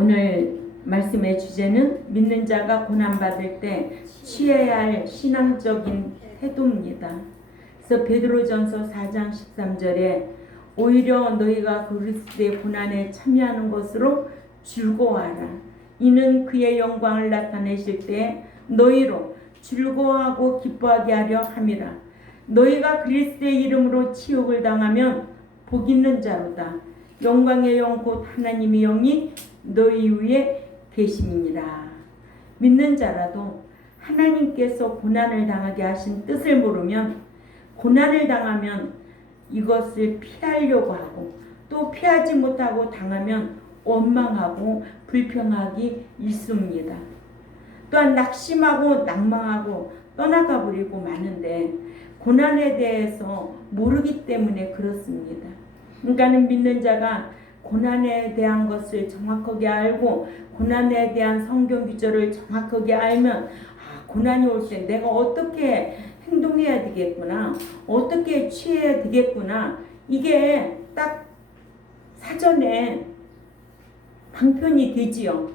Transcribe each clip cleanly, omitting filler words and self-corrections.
오늘 말씀의 주제는 믿는 자가 고난받을 때 취해야 할 신앙적인 태도입니다. 그래서 베드로전서 4장 13절에 오히려 너희가 그리스도의 고난에 참여하는 것으로 즐거워하라. 이는 그의 영광을 나타내실 때 너희로 즐거워하고 기뻐하게 하려 함이라. 너희가 그리스도의 이름으로 치욕을 당하면 복 있는 자로다. 영광의 영 곧 하나님의 영이 너희 위에 계심이니라. 믿는 자라도 하나님께서 고난을 당하게 하신 뜻을 모르면 고난을 당하면 이것을 피하려고 하고 또 피하지 못하고 당하면 원망하고 불평하기 일쑤입니다. 또한 낙심하고 낭망하고 떠나가 버리고 마는데 고난에 대해서 모르기 때문에 그렇습니다. 그러니까는 믿는 자가 고난에 대한 것을 정확하게 알고 고난에 대한 성경 구절을 정확하게 알면 고난이 올 때 내가 어떻게 행동해야 되겠구나, 어떻게 취해야 되겠구나, 이게 딱 사전에 방편이 되지요.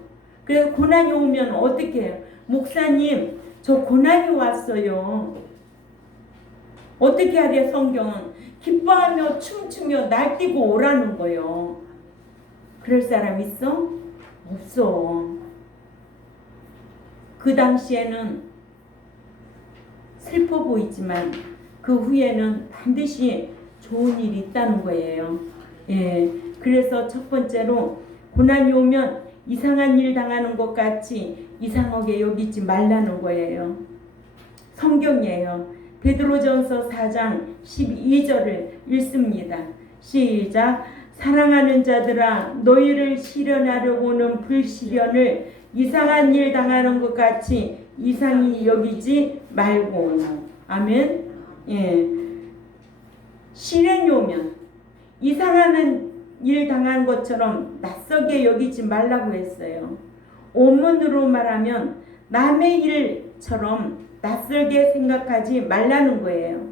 그래서 고난이 오면 어떻게 해요? 목사님, 저 고난이 왔어요. 어떻게 하래? 성경은 기뻐하며 춤추며 날뛰고 오라는 거예요. 그럴 사람 있어? 없어. 그 당시에는 슬퍼 보이지만 그 후에는 반드시 좋은 일이 있다는 거예요. 예, 그래서 첫 번째로 고난이 오면 이상한 일 당하는 것 같이 이상하게 여기지 말라는 거예요. 성경이에요. 베드로전서 4장 12절을 읽습니다. 시작. 사랑하는 자들아, 너희를 시련하려고는 불시련을 이상한 일 당하는 것 같이 이상히 여기지 말고. 아멘. 예. 시련이 오면 이상한 일 당한 것처럼 낯설게 여기지 말라고 했어요. 원문으로 말하면 남의 일처럼 낯설게 생각하지 말라는 거예요.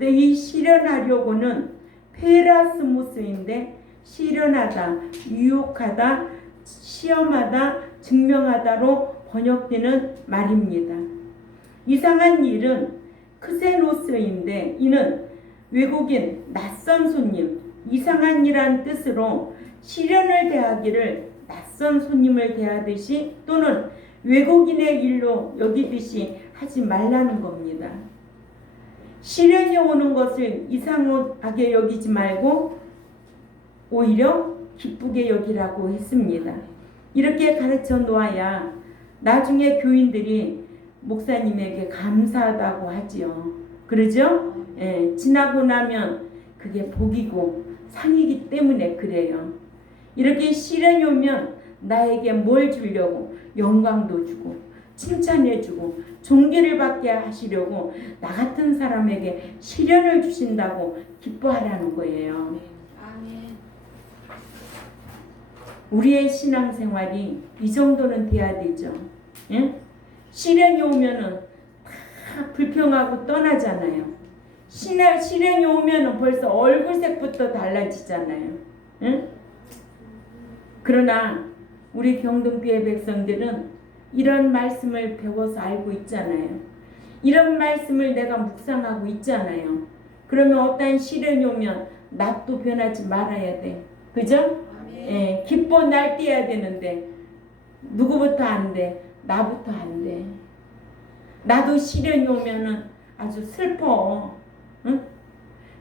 이 시련하려고는 페라스모스인데 시련하다, 유혹하다, 시험하다, 증명하다로 번역되는 말입니다. 이상한 일은 크세노스인데 이는 외국인, 낯선 손님, 이상한 일한 뜻으로 시련을 대하기를 낯선 손님을 대하듯이 또는 외국인의 일로 여기듯이 하지 말라는 겁니다. 시련이 오는 것을 이상하게 여기지 말고 오히려 기쁘게 여기라고 했습니다. 이렇게 가르쳐 놓아야 나중에 교인들이 목사님에게 감사하다고 하지요. 그러죠? 예, 지나고 나면 그게 복이고 상이기 때문에 그래요. 이렇게 시련이 오면 나에게 뭘 주려고? 영광도 주고 칭찬해 주고 존귀를 받게 하시려고 나 같은 사람에게 시련을 주신다고 기뻐하라는 거예요. 우리의 신앙생활이 이 정도는 돼야 되죠. 예? 시련이 오면은 다 불평하고 떠나잖아요. 시련이 오면은 벌써 얼굴색부터 달라지잖아요. 예? 그러나 우리 경동교회 백성들은 이런 말씀을 배워서 알고 있잖아요. 이런 말씀을 내가 묵상하고 있잖아요. 그러면 어떤 시련이 오면 낯도 변하지 말아야 돼. 그죠? 예, 기뻐 날뛰어야 되는데 누구부터 안 돼? 나부터 안 돼. 나도 시련이 오면은 아주 슬퍼. 응?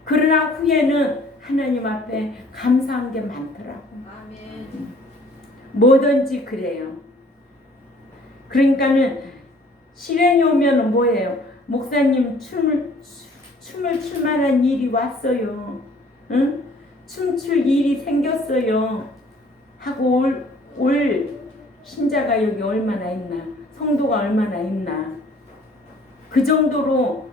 그러나 후에는 하나님 앞에 감사한 게 많더라고. 아멘. 뭐든지 그래요. 그러니까는 시련이 오면은 뭐예요? 목사님 춤을 출 만한 일이 왔어요. 응? 춤출 일이 생겼어요. 하고 올 신자가 여기 얼마나 있나? 성도가 얼마나 있나? 그 정도로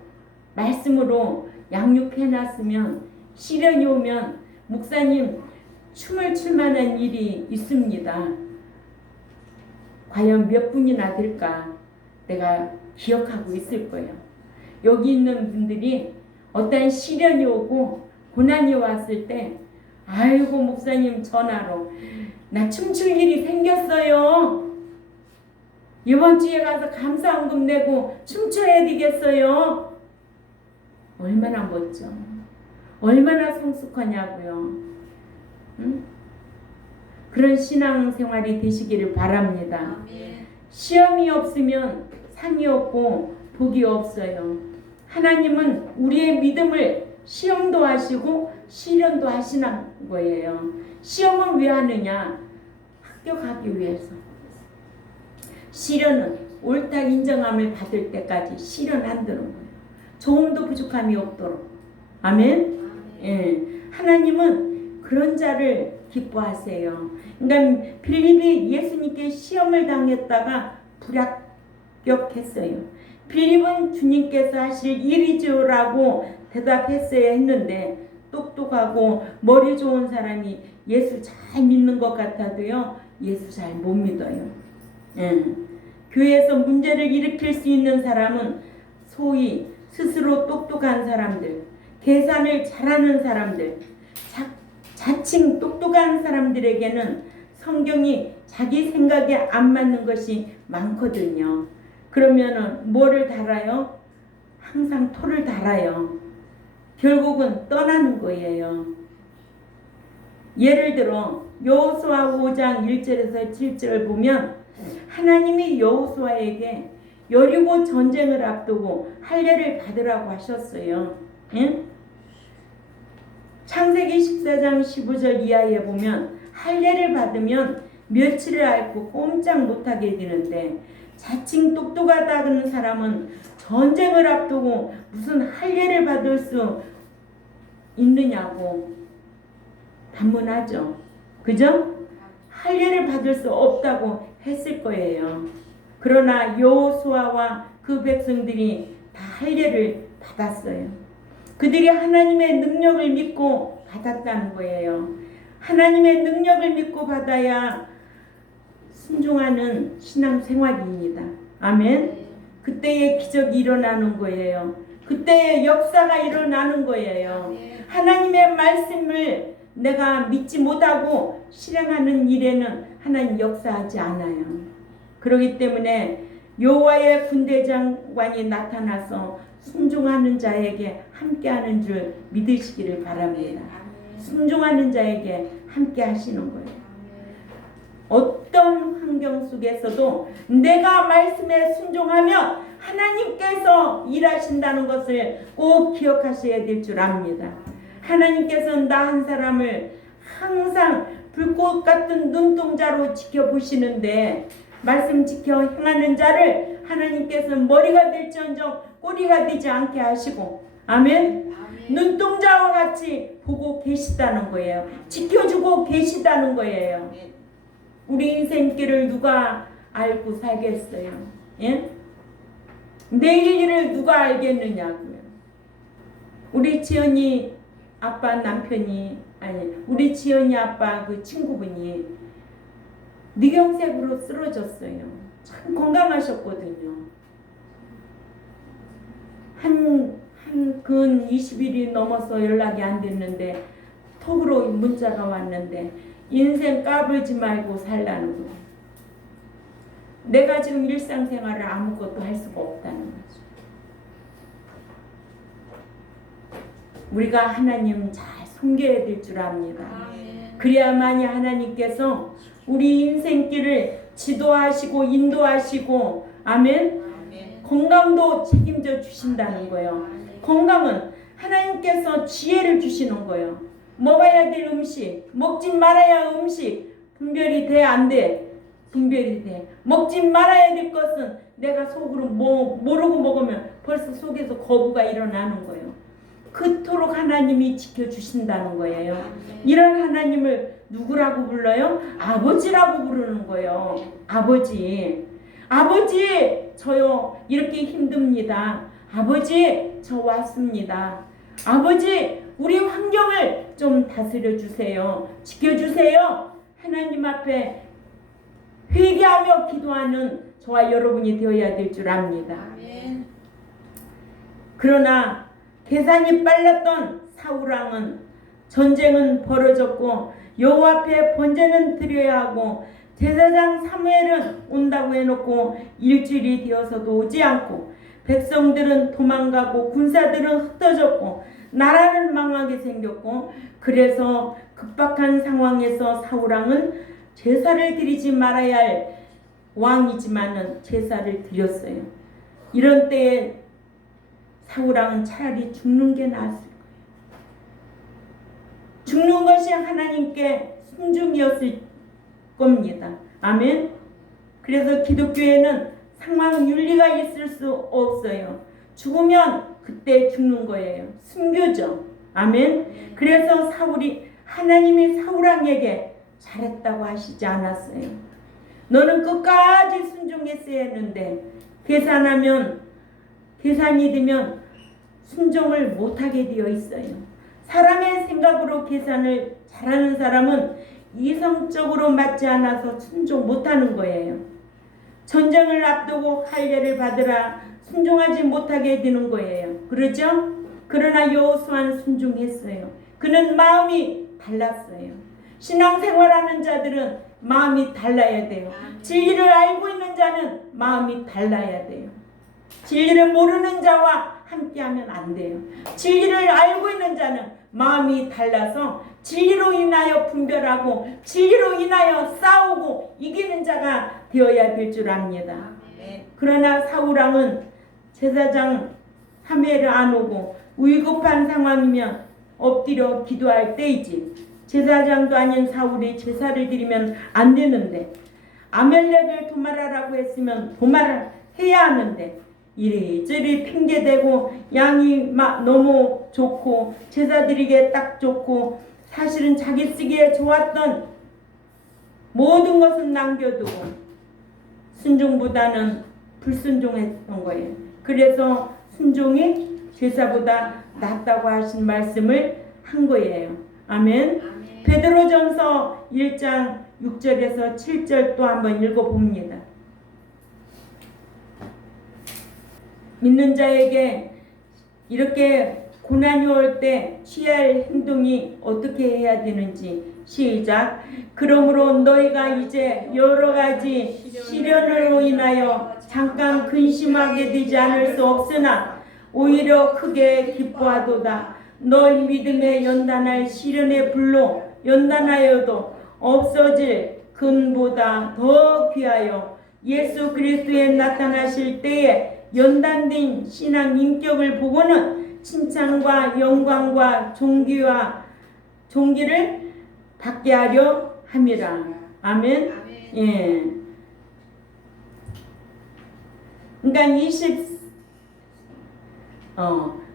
말씀으로 양육해놨으면 시련이 오면 목사님 춤을 출 만한 일이 있습니다. 과연 몇 분이나 될까? 내가 기억하고 있을 거예요. 여기 있는 분들이 어떤 시련이 오고 고난이 왔을 때 아이고 목사님 전화로 나 춤출 일이 생겼어요. 이번 주에 가서 감사원금 내고 춤춰야 되겠어요. 얼마나 멋져. 얼마나 성숙하냐고요. 응? 그런 신앙생활이 되시기를 바랍니다. 시험이 없으면 상이 없고 복이 없어요. 하나님은 우리의 믿음을 시험도 하시고 시련도 하시는 거예요. 시험은 왜 하느냐? 합격하기 위해서. 시련은 옳다 인정함을 받을 때까지 시련한다는 거예요. 조금도 부족함이 없도록. 아멘? 예. 하나님은 그런 자를 기뻐하세요. 그러니까 빌립이 예수님께 시험을 당했다가 불합격했어요. 빌립은 주님께서 하실 일이죠라고 대답했어야 했는데 똑똑하고 머리 좋은 사람이 예수 잘 믿는 것 같아도요 예수 잘 못 믿어요. 예. 교회에서 문제를 일으킬 수 있는 사람은 소위 스스로 똑똑한 사람들, 계산을 잘하는 사람들, 자칭 똑똑한 사람들에게는 성경이 자기 생각에 안 맞는 것이 많거든요. 그러면은 뭐를 달아요? 항상 토를 달아요. 결국은 떠나는 거예요. 예를 들어 여호수아 5장 1절에서 7절을 보면 하나님이 여호수아에게 여리고 전쟁을 앞두고 할례를 받으라고 하셨어요. 응? 창세기 14장 15절 이하에 보면 할례를 받으면 며칠을 앓고 꼼짝 못하게 되는데 자칭 똑똑하다는 사람은 전쟁을 앞두고 무슨 할례를 받을 수 있느냐고 반문하죠. 그죠? 할례를 받을 수 없다고 했을 거예요. 그러나 여호수아와 그 백성들이 다 할례를 받았어요. 그들이 하나님의 능력을 믿고 받았다는 거예요. 하나님의 능력을 믿고 받아야 순종하는 신앙생활입니다. 아멘. 그때의 기적이 일어나는 거예요. 그때의 역사가 일어나는 거예요. 하나님의 말씀을 내가 믿지 못하고 실행하는 일에는 하나님 역사하지 않아요. 그렇기 때문에 여호와의 군대장관이 나타나서 순종하는 자에게 함께하는 줄 믿으시기를 바랍니다. 순종하는 자에게 함께 하시는 거예요. 어떤 환경 속에서도 내가 말씀에 순종하면 하나님께서 일하신다는 것을 꼭 기억하셔야 될 줄 압니다. 하나님께서는 나 한 사람을 항상 불꽃 같은 눈동자로 지켜보시는데 말씀 지켜 행하는 자를 하나님께서는 머리가 될지언정 꼬리가 되지 않게 하시고 아멘? 눈동자와 같이 보고 계시다는 거예요. 지켜주고 계시다는 거예요. 우리 인생길을 누가 알고 살겠어요? 예? 내일 일을 누가 알겠느냐고요. 우리 지연이 아빠 남편이 우리 지연이 아빠 그 친구분이 뇌경색으로 쓰러졌어요. 참 건강하셨거든요. 근 20일이 넘어서 연락이 안 됐는데 톡으로 문자가 왔는데 인생 까불지 말고 살라는 거. 내가 지금 일상생활을 아무것도 할 수가 없다는 거죠. 우리가 하나님 잘 섬겨야 될 줄 압니다. 그래야만이 하나님께서 우리 인생길을 지도하시고 인도하시고 아멘? 건강도 책임져 주신다는 거예요. 건강은 하나님께서 지혜를 주시는 거예요. 먹어야 될 음식, 먹지 말아야 할 음식 분별이 돼 안 돼? 분별이 돼. 먹지 말아야 될 것은 내가 속으로 모르고 먹으면 벌써 속에서 거부가 일어나는 거예요. 그토록 하나님이 지켜주신다는 거예요. 이런 하나님을 누구라고 불러요? 아버지라고 부르는 거예요. 아버지. 아버지, 저요 이렇게 힘듭니다. 아버지, 저 왔습니다. 아버지, 우리 환경을 좀 다스려 주세요. 지켜주세요. 하나님 앞에 회개하며 기도하는 저와 여러분이 되어야 될 줄 압니다. 그러나 계산이 빨랐던 사울왕은 전쟁은 벌어졌고 여호와 앞에 번제는 드려야 하고 제사장 사무엘은 온다고 해놓고 일주일이 되어서도 오지 않고 백성들은 도망가고 군사들은 흩어졌고 나라는 망하게 생겼고 그래서 급박한 상황에서 사울왕은 제사를 드리지 말아야 할 왕이지만은 제사를 드렸어요. 이런 때에 사울왕은 차라리 죽는 게 나았을 거예요. 죽는 것이 하나님께 순종이었을 겁니다. 아멘. 그래서 기독교에는 상황 윤리가 있을 수 없어요. 죽으면 그때 죽는 거예요. 순교죠. 아멘. 그래서 사울이 하나님이 사울왕에게 잘했다고 하시지 않았어요. 너는 끝까지 순종했어야 했는데 계산이 되면 순종을 못하게 되어 있어요. 사람의 생각으로 계산을 잘하는 사람은 이성적으로 맞지 않아서 순종 못하는 거예요. 전쟁을 앞두고 할례를 받으라 순종하지 못하게 되는 거예요. 그렇죠? 그러나 여호수아는 순종했어요. 그는 마음이 달랐어요. 신앙생활하는 자들은 마음이 달라야 돼요. 진리를 알고 있는 자는 마음이 달라야 돼요. 진리를 모르는 자와 함께하면 안 돼요. 진리를 알고 있는 자는 마음이 달라서 진리로 인하여 분별하고 진리로 인하여 싸우고 이기는 자가 되어야 될 줄 압니다. 그러나 사울왕은 제사장 사무엘을 안 오고 위급한 상황이면 엎드려 기도할 때이지 제사장도 아닌 사울이 제사를 드리면 안 되는데 아멜렉을 도말하라고 했으면 도말을 해야 하는데 이리저리 핑계대고 양이 너무 좋고 제사 드리기에 딱 좋고 사실은 자기 쓰기에 좋았던 모든 것은 남겨두고 순종보다는 불순종했던 거예요. 그래서 순종이 제사보다 낫다고 하신 말씀을 한 거예요. 아멘. 베드로전서 1장 6절에서 7절 또 한번 읽어봅니다. 믿는 자에게 이렇게 고난이 올 때 취할 행동이 어떻게 해야 되는지 시작. 그러므로 너희가 이제 여러 가지 시련으로 인하여 잠깐 근심하게 되지 않을 수 없으나 오히려 크게 기뻐하도다. 너희 믿음에 연단할 시련의 불로 연단하여도 없어질 금보다 더 귀하여 예수 그리스도에 나타나실 때에 연단된 신앙 인격을 보고는 칭찬과 영광과 존귀를 받게 하려 함이라. 아멘. 예. 그러니까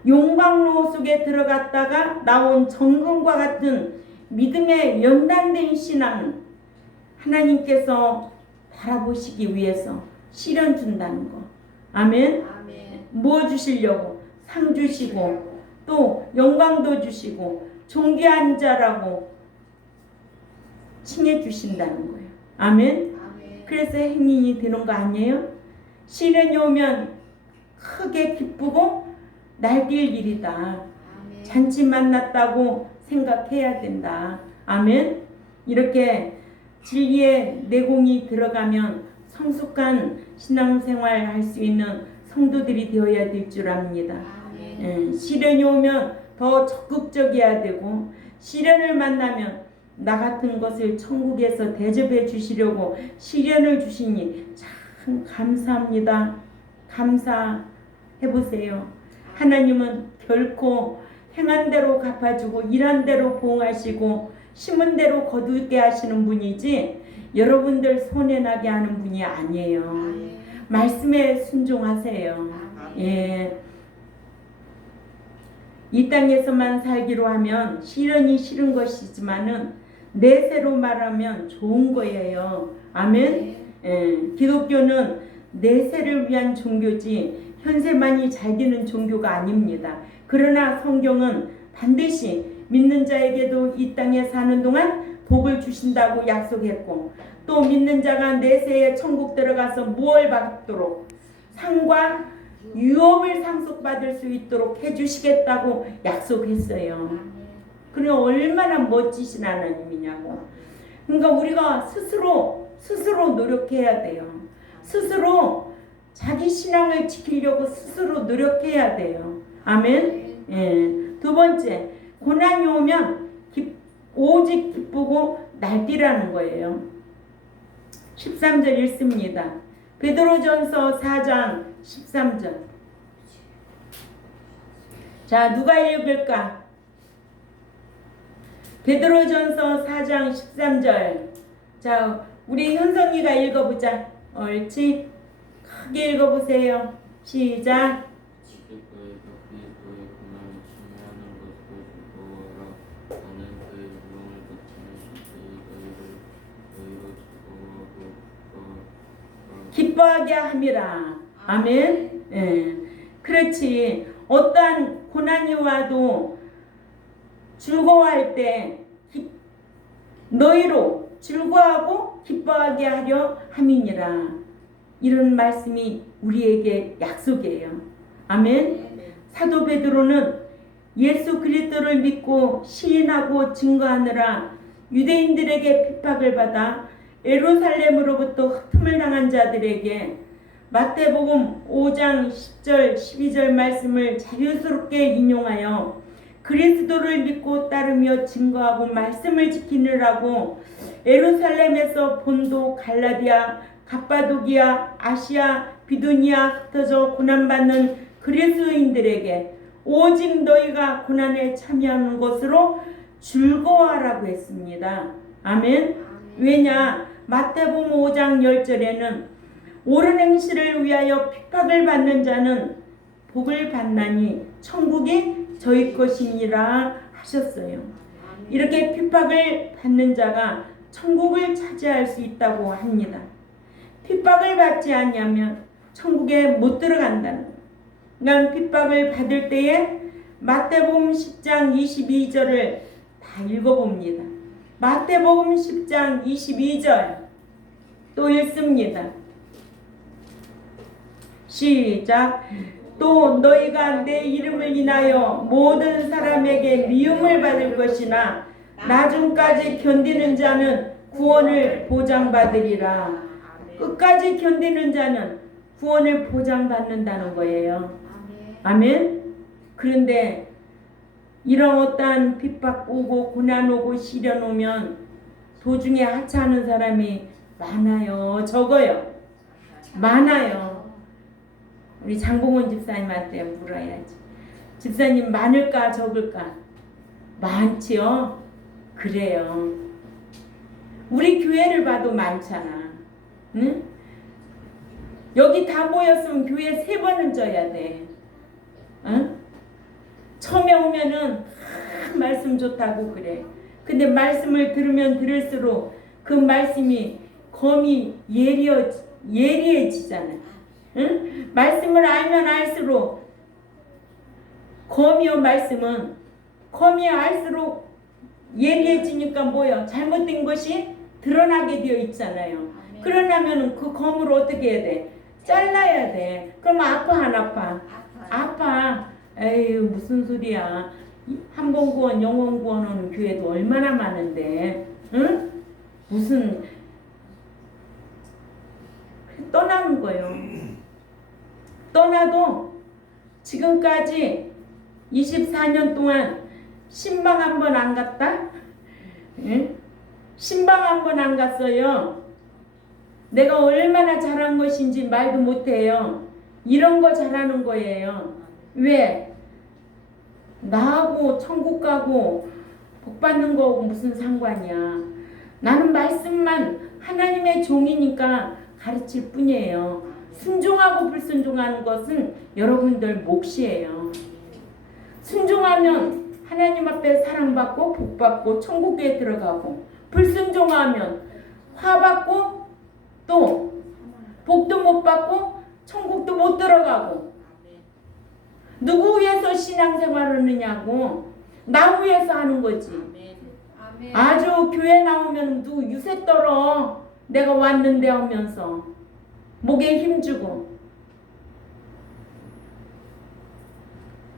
용광로 속에 들어갔다가 나온 정금과 같은 믿음의 연단된 신앙은 하나님께서 바라보시기 위해서 시련 준다는 거. 아멘. 뭐 주시려고? 상 주시고 또 영광도 주시고 존귀한 자라고 칭해 주신다는 거예요. 아멘. 그래서 행인이 되는 거 아니에요? 시련이 오면 크게 기쁘고 날뛸 일이다. 잔치 만났다고 생각해야 된다. 아멘. 이렇게 진리의 내공이 들어가면 성숙한 신앙생활 할 수 있는 성도들이 되어야 될 줄 압니다. 시련이 오면 더 적극적이어야 되고 시련을 만나면 나 같은 것을 천국에서 대접해 주시려고 시련을 주시니 참 감사합니다. 감사해 보세요. 하나님은 결코 행한 대로 갚아주고 일한 대로 보응하시고 심은 대로 거두게 하시는 분이지 여러분들 손해나게 하는 분이 아니에요. 말씀에 순종하세요. 예. 이 땅에서만 살기로 하면 시련이 싫은 것이지만은 내세로 말하면 좋은 거예요. 아멘. 예. 기독교는 내세를 위한 종교지 현세만이 잘 되는 종교가 아닙니다. 그러나 성경은 반드시 믿는 자에게도 이 땅에 사는 동안 복을 주신다고 약속했고 또 믿는 자가 내세에 천국 들어가서 무엇을 받도록 상과 유업을 상속받을 수 있도록 해주시겠다고 약속했어요. 그는 얼마나 멋지신 하나님이냐고. 그러니까 우리가 스스로 노력해야 돼요. 스스로 자기 신앙을 지키려고 스스로 노력해야 돼요. 아멘. 예. 두 번째, 고난이 오면 오직 기쁘고 날뛰라는 거예요. 13절 읽습니다. 베드로전서 4장 13절. 자, 누가 읽을까? 베드로전서 4장 13절. 자, 우리 현성이가 읽어보자. 옳지? 크게 읽어보세요. 시작. 기뻐하게 함이라. 아멘. 예. 그렇지. 어떠한 고난이 와도 즐거워할 때 너희로 즐거워하고 기뻐하게 하려 함이니라. 이런 말씀이 우리에게 약속이에요. 아멘. 사도 베드로는 예수 그리스도를 믿고 시인하고 증거하느라 유대인들에게 핍박을 받아 예루살렘으로부터 흩음을 당한 자들에게 마태복음 5장 10절 12절 말씀을 자유스럽게 인용하여 그리스도를 믿고 따르며 증거하고 말씀을 지키느라고 예루살렘에서 본도, 갈라디아, 갑바도기아, 아시아, 비두니아 흩어져 고난받는 그리스도인들에게 오직 너희가 고난에 참여하는 것으로 즐거워하라고 했습니다. 아멘. 왜냐? 마태복음 5장 10절에는 옳은 행실을 위하여 핍박을 받는 자는 복을 받나니 천국이 저희 것이니라 하셨어요. 이렇게 핍박을 받는 자가 천국을 차지할 수 있다고 합니다. 핍박을 받지 않으면 천국에 못 들어간다는 거예요. 난 핍박을 받을 때에 마태복음 10장 22절을 다 읽어봅니다. 마태복음 10장 22절 또 읽습니다. 시작. 또 너희가 내 이름을 인하여 모든 사람에게 미움을 받을 것이나 나중까지 견디는 자는 구원을 보장받으리라. 끝까지 견디는 자는 구원을 보장받는다는 거예요. 아멘. 그런데 이런 어떠한 핍박 오고 고난 오고 시련 오면 도중에 하차하는 사람이 많아요. 적어요. 많아요. 우리 장봉원 집사님한테 물어야지. 집사님 많을까 적을까? 많지요. 그래요. 우리 교회를 봐도 많잖아. 응? 여기 다 모였으면 교회 3번은 져야 돼. 응? 처음에 오면은 말씀 좋다고 그래. 근데 말씀을 들으면 들을수록 그 말씀이 검이 예리해지잖아. 응? 말씀을 알면 알수록 검이요 말씀은 검이 알수록 예리해지니까 뭐요? 잘못된 것이 드러나게 되어 있잖아요. 그러려면 그 검을 어떻게 해야 돼? 잘라야 돼. 그럼 아파 안 아파? 아파. 에휴 무슨 소리야. 한번구원 영원구원 오는 교회도 얼마나 많은데 응? 무슨 떠나는 거예요. 떠나도 지금까지 24년 동안 신방 한 번 안 갔다? 응? 신방 한 번 안 갔어요. 내가 얼마나 잘한 것인지 말도 못해요. 이런 거 잘하는 거예요. 왜? 나하고 천국 가고 복 받는 거하고 무슨 상관이야. 나는 말씀만 하나님의 종이니까 가르칠 뿐이에요. 순종하고 불순종하는 것은 여러분들 몫이에요. 순종하면 하나님 앞에 사랑받고 복받고 천국에 들어가고, 불순종하면 화받고 또 복도 못 받고 천국도 못 들어가고. 누구 위해서 신앙생활을 하느냐고. 나 위해서 하는 거지. 아주 교회 나오면 누구 유세 떨어. 내가 왔는데 하면서 목에 힘주고.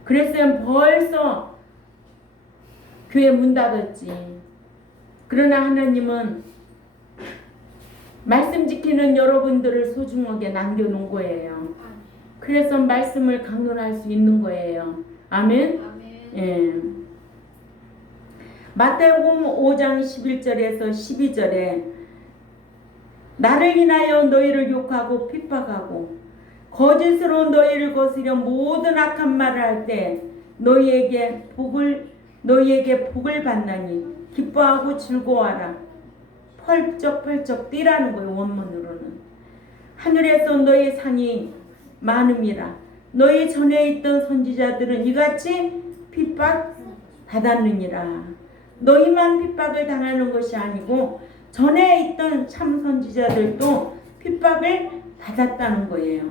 그랬으면 벌써 교회 문 닫았지. 그러나 하나님은 말씀 지키는 여러분들을 소중하게 남겨놓은 거예요. 그래서 말씀을 강론할 수 있는 거예요. 아멘? 예. 마태복음 5장 11절에서 12절에 나를 인하여 너희를 욕하고 핍박하고 거짓으로 너희를 거스려 모든 악한 말을 할 때 너희에게 복을 받나니 기뻐하고 즐거워하라. 펄쩍펄쩍 뛰라는 거예요. 원문으로는 하늘에서 너희 상이 많음이라. 너희 전에 있던 선지자들은 이같이 핍박 받았느니라. 너희만 핍박을 당하는 것이 아니고 전에 있던 참 선지자들도 핍박을 받았다는 거예요.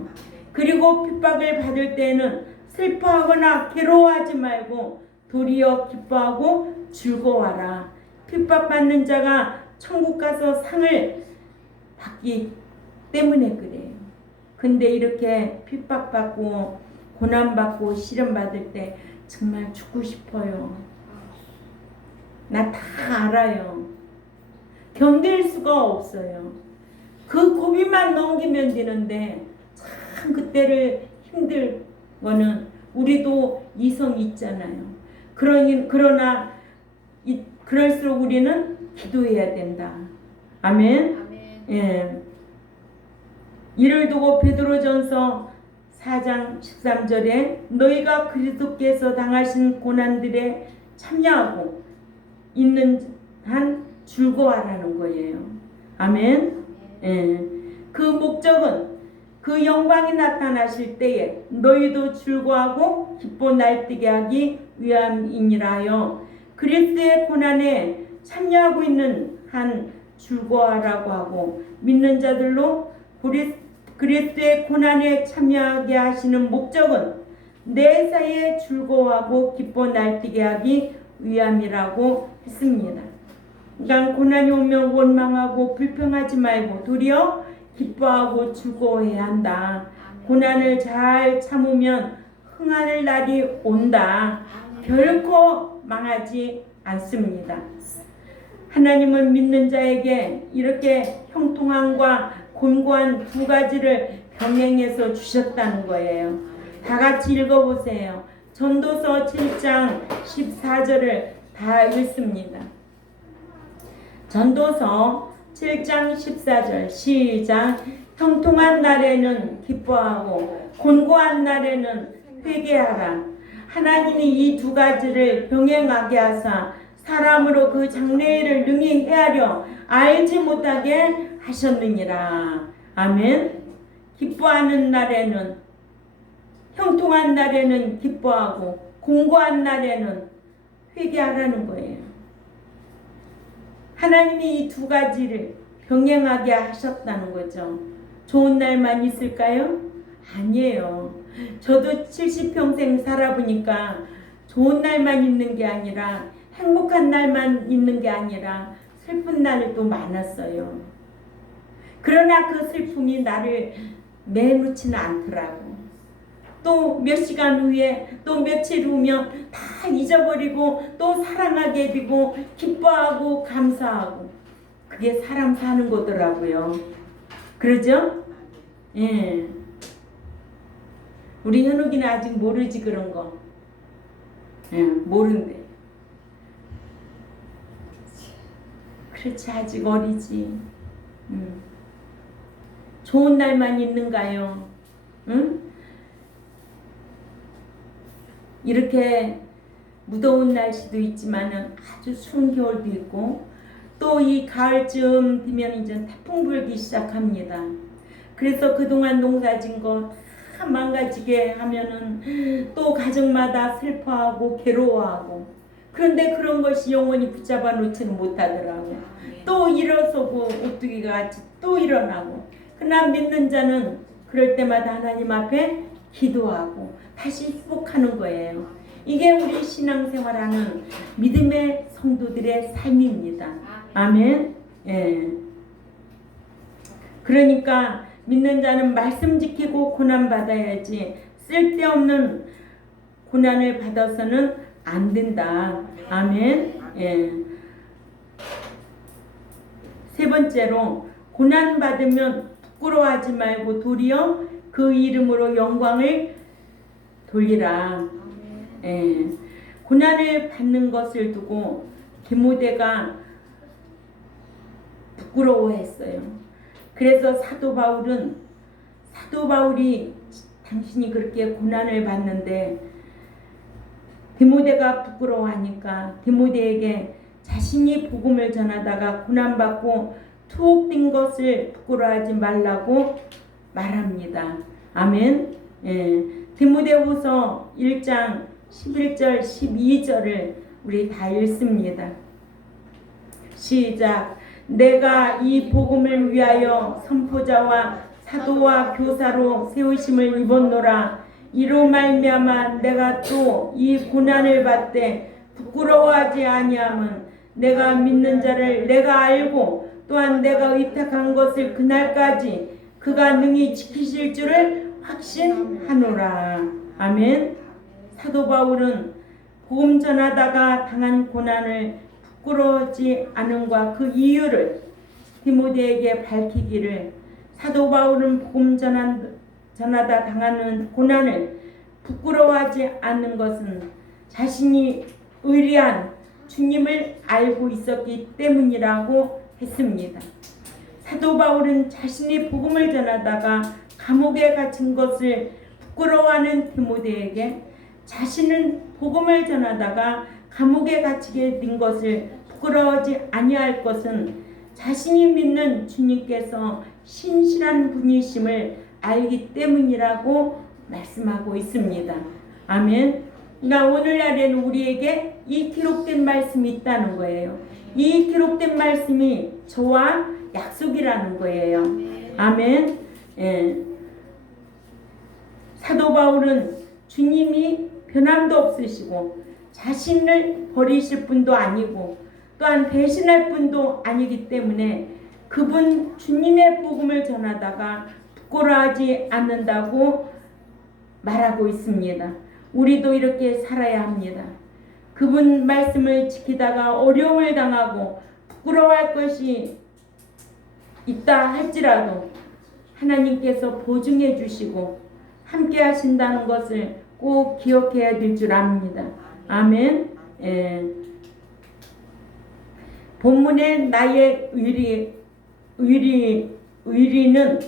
그리고 핍박을 받을 때에는 슬퍼하거나 괴로워하지 말고 도리어 기뻐하고 즐거워하라. 핍박받는 자가 천국 가서 상을 받기 때문에 그래요. 근데 이렇게 핍박받고 고난받고 시련받을 때 정말 죽고 싶어요. 나 다 알아요. 견딜 수가 없어요. 그 고비만 넘기면 되는데 참 그때를 힘들 거는 우리도 이성이 있잖아요. 그러나 그럴수록 우리는 기도해야 된다. 아멘. 예. 이를 두고 베드로전서 4장 13절에 너희가 그리스도께서 당하신 고난들에 참여하고 있는 한 즐거워하라는 거예요. 아멘. 예. 그 목적은 그 영광이 나타나실 때에 너희도 즐거워하고 기뻐 날뛰게 하기 위함이니라 하여 그리스도의 고난에 참여하고 있는 한 즐거워하라고 하고 믿는 자들로 그리스도의 고난에 참여하게 하시는 목적은 내 사이에 즐거워하고 기뻐 날뛰게 하기 위함이라고 했습니다. 그러니까 고난이 오면 원망하고 불평하지 말고 도리어 기뻐하고 즐거워해야 한다. 고난을 잘 참으면 흥할 날이 온다. 결코 망하지 않습니다. 하나님은 믿는 자에게 이렇게 형통함과 곤고한 두 가지를 병행해서 주셨다는 거예요. 다 같이 읽어보세요. 전도서 7장 14절을 다 읽습니다. 전도서 7장 14절 시작. 형통한 날에는 기뻐하고 곤고한 날에는 회개하라. 하나님이 이 두 가지를 병행하게 하사 사람으로 그 장래일을 능히 헤아려 알지 못하게 하셨느니라. 아멘. 기뻐하는 날에는 형통한 날에는 기뻐하고 곤고한 날에는 회개하라는 거예요. 하나님이 이 두 가지를 병행하게 하셨다는 거죠. 좋은 날만 있을까요? 아니에요. 저도 70평생 살아보니까 좋은 날만 있는 게 아니라 행복한 날만 있는 게 아니라 슬픈 날도 많았어요. 그러나 그 슬픔이 나를 매놓지는 않더라고. 또 몇 시간 후에 또 며칠 후면 다 잊어버리고 또 사랑하게 되고 기뻐하고 감사하고 그게 사람 사는 거더라고요. 그러죠? 예. 우리 현욱이는 아직 모르지 그런 거. 예, 모른대. 그렇지 아직 어리지. 좋은 날만 있는가요? 응? 이렇게 무더운 날씨도 있지만은 아주 추운 겨울도 있고 또 이 가을쯤 되면 이제 태풍 불기 시작합니다. 그래서 그동안 농사진 거 다 망가지게 하면은 또 가정마다 슬퍼하고 괴로워하고 그런데 그런 것이 영원히 붙잡아 놓지는 못하더라고. 또 일어서고 오뚜기가 같이 또 일어나고 그러나 믿는 자는 그럴 때마다 하나님 앞에 기도하고 다시 회복하는 거예요. 이게 우리 신앙생활하는 믿음의 성도들의 삶입니다. 아멘. 예. 그러니까 믿는 자는 말씀 지키고 고난 받아야지 쓸데없는 고난을 받아서는 안 된다. 아멘. 예. 세 번째로 고난 받으면 부끄러워하지 말고 도리어 그 이름으로 영광을 돌리라. 예. 고난을 받는 것을 두고 디모데가 부끄러워했어요. 그래서 사도 바울이 당신이 그렇게 고난을 받는데 디모데가 부끄러워하니까 디모데에게 자신이 복음을 전하다가 고난받고 투옥된 것을 부끄러워하지 말라고 말합니다. 아멘. 예. 디모데후서 1장 11절 12절을 우리 다 읽습니다. 시작. 내가 이 복음을 위하여 선포자와 사도와 교사로 세우심을 입었노라. 이로 말미암아 내가 또 이 고난을 받되 부끄러워하지 아니함은 내가 믿는 자를 내가 알고 또한 내가 의탁한 것을 그날까지 그가 능히 지키실 줄을 확신하노라. 아멘. 사도 바울은 복음 전하다가 당한 고난을 부끄러워하지 않음과 그 이유를 디모데에게 밝히기를, 사도 바울은 복음 전하다 당하는 고난을 부끄러워하지 않는 것은 자신이 의리한 주님을 알고 있었기 때문이라고 했습니다. 사도 바울은 자신이 복음을 전하다가 감옥에 갇힌 것을 부끄러워하는 디모데에게 자신은 복음을 전하다가 감옥에 갇히게 된 것을 부끄러워하지 아니할 것은 자신이 믿는 주님께서 신실한 분이심을 알기 때문이라고 말씀하고 있습니다. 아멘. 그러니까 오늘날에는 우리에게 이 기록된 말씀이 있다는 거예요. 이 기록된 말씀이 저와 약속이라는 거예요. 아멘. 예. 사도 바울은 주님이 변함도 없으시고 자신을 버리실 분도 아니고 또한 대신할 분도 아니기 때문에 그분 주님의 복음을 전하다가 부끄러워하지 않는다고 말하고 있습니다. 우리도 이렇게 살아야 합니다. 그분 말씀을 지키다가 어려움을 당하고 부끄러워할 것이 있다 할지라도 하나님께서 보증해 주시고 함께 하신다는 것을 꼭 기억해야 될 줄 압니다. 아멘. 예. 본문에 나의 의리는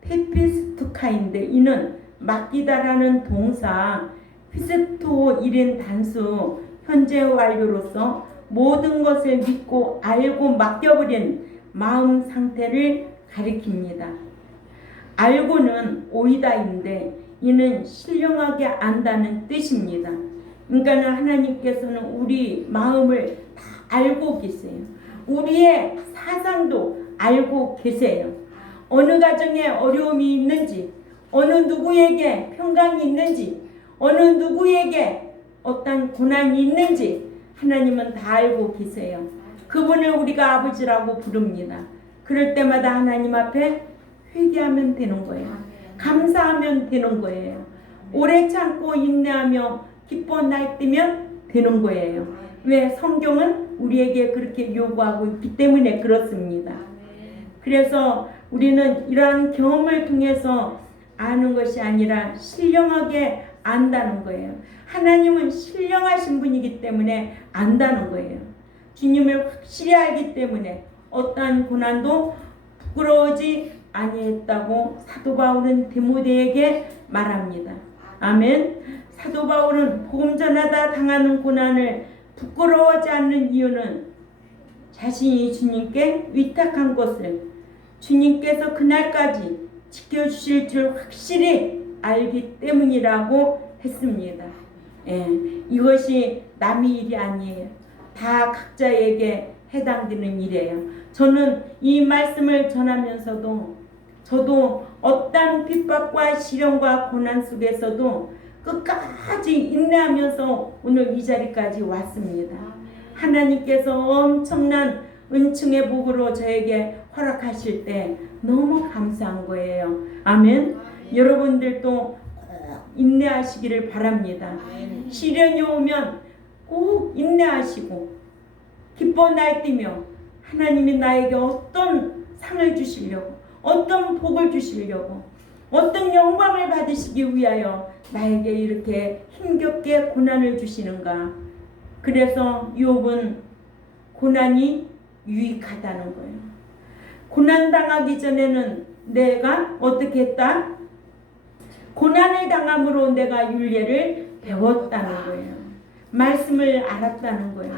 페피스투카인데 이는 맡기다라는 동사 피스토 1인 단수 현재 완료로서 모든 것을 믿고 알고 맡겨버린 마음 상태를 가리킵니다. 알고는 오이다인데 이는 신령하게 안다는 뜻입니다. 그러니까 하나님께서는 우리 마음을 다 알고 계세요. 우리의 사상도 알고 계세요. 어느 가정에 어려움이 있는지, 어느 누구에게 평강이 있는지, 어느 누구에게 어떤 고난이 있는지 하나님은 다 알고 계세요. 그분을 우리가 아버지라고 부릅니다. 그럴 때마다 하나님 앞에 회개하면 되는 거예요. 감사하면 되는 거예요. 오래 참고 인내하며 기뻐 날뛰면 되는 거예요. 왜? 성경은 우리에게 그렇게 요구하고 있기 때문에 그렇습니다. 그래서 우리는 이러한 경험을 통해서 아는 것이 아니라 신령하게 안다는 거예요. 하나님은 신령하신 분이기 때문에 안다는 거예요. 주님을 확실히 알기 때문에 어떠한 고난도 부끄러워지 아니했다고 사도 바울은 디모데에게 말합니다. 아멘. 사도 바울은 복음 전하다 당하는 고난을 부끄러워하지 않는 이유는 자신이 주님께 위탁한 것을 주님께서 그날까지 지켜주실 줄 확실히 알기 때문이라고 했습니다. 예, 이것이 남의 일이 아니에요. 다 각자에게 해당되는 일이에요. 저는 이 말씀을 전하면서도 저도 어떤 핍박과 시련과 고난 속에서도 끝까지 인내하면서 오늘 이 자리까지 왔습니다. 하나님께서 엄청난 은총의 복으로 저에게 허락하실 때 너무 감사한 거예요. 아멘. 여러분들도 꼭 인내하시기를 바랍니다. 시련이 오면 꼭 인내하시고 기뻐 날뛰며 하나님이 나에게 어떤 상을 주시려고, 어떤 복을 주시려고, 어떤 영광을 받으시기 위하여 나에게 이렇게 힘겹게 고난을 주시는가. 그래서 욥은 고난이 유익하다는 거예요. 고난 당하기 전에는 내가 어떻게 했다? 고난을 당함으로 내가 율례를 배웠다는 거예요. 말씀을 알았다는 거예요.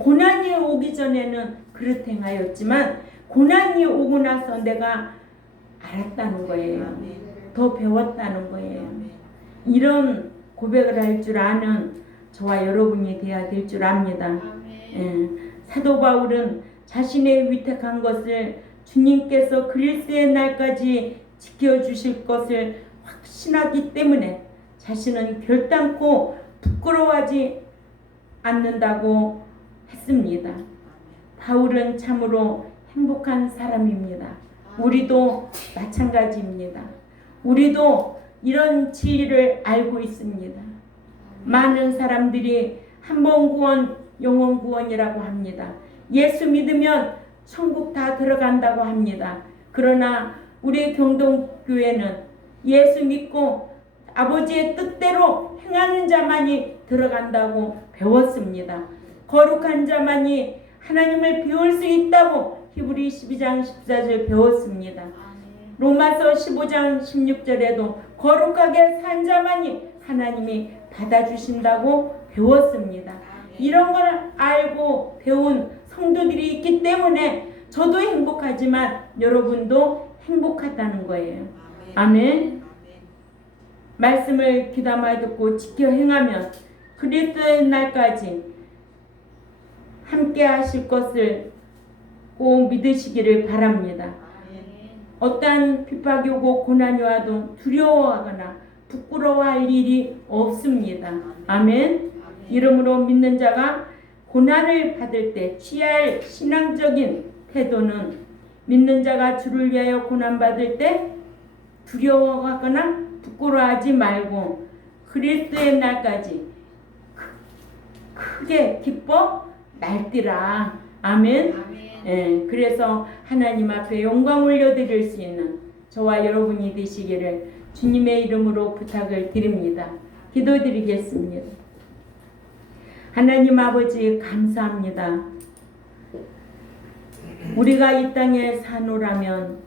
고난이 오기 전에는 그릇 행하였지만 고난이 오고 나서 내가 알았다는 거예요. 더 배웠다는 거예요. 이런 고백을 할 줄 아는 저와 여러분이 되어야 될 줄 압니다. 사도 바울은 자신의 위택한 것을 주님께서 그리스도의 날까지 지켜주실 것을 확신하기 때문에 자신은 결단코 부끄러워하지 않는다고 했습니다. 바울은 참으로 행복한 사람입니다. 우리도 마찬가지입니다. 우리도 이런 진리를 알고 있습니다. 많은 사람들이 한 번 구원, 영원 구원이라고 합니다. 예수 믿으면 천국 다 들어간다고 합니다. 그러나 우리 경동교회는 예수 믿고 아버지의 뜻대로 행하는 자만이 들어간다고 배웠습니다. 거룩한 자만이 하나님을 배울 수 있다고 히브리 12장 14절 배웠습니다. 로마서 15장 16절에도 거룩하게 산 자만이 하나님이 받아주신다고 배웠습니다. 이런 걸 알고 배운 성도들이 있기 때문에 저도 행복하지만 여러분도 행복하다는 거예요. 아멘. 말씀을 귀담아 듣고 지켜 행하면 그리스도의 날까지 함께 하실 것을 꼭 믿으시기를 바랍니다. 어떠한 핍박이 오고 고난이 와도 두려워하거나 부끄러워할 일이 없습니다. 아멘. 이러므로 믿는 자가 고난을 받을 때 취할 신앙적인 태도는 믿는 자가 주를 위하여 고난받을 때 두려워하거나 부끄러워하지 말고 그리스도의 날까지 크게 기뻐 날뛰라. 아멘. 그래서 하나님 앞에 영광 올려드릴 수 있는 저와 여러분이 되시기를 주님의 이름으로 부탁을 드립니다. 기도드리겠습니다. 하나님 아버지 감사합니다. 우리가 이 땅에 사노라면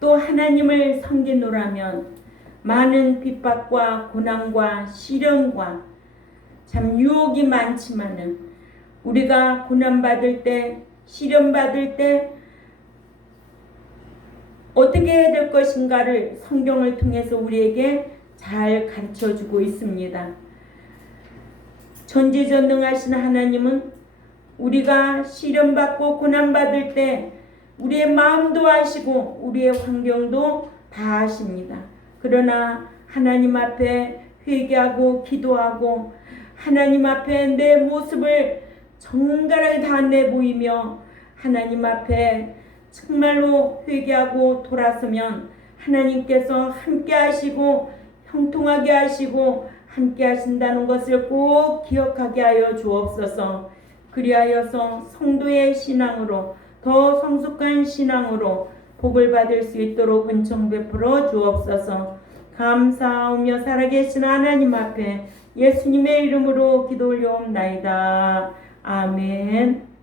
또 하나님을 섬기노라면 많은 핍박과 고난과 시련과 참 유혹이 많지만은 우리가 고난받을 때 시련받을 때 어떻게 해야 될 것인가를 성경을 통해서 우리에게 잘 가르쳐주고 있습니다. 전지전능하신 하나님은 우리가 시련받고 고난받을 때 우리의 마음도 아시고 우리의 환경도 다 아십니다. 그러나 하나님 앞에 회개하고 기도하고 하나님 앞에 내 모습을 정갈하게 다 내보이며 하나님 앞에 정말로 회개하고 돌아서면 하나님께서 함께 하시고 형통하게 하시고 함께 하신다는 것을 꼭 기억하게 하여 주옵소서. 그리하여서 성도의 신앙으로 더 성숙한 신앙으로 복을 받을 수 있도록 은총 베풀어 주옵소서. 감사하며 살아계신 하나님 앞에 예수님의 이름으로 기도 올려옵나이다. 아멘.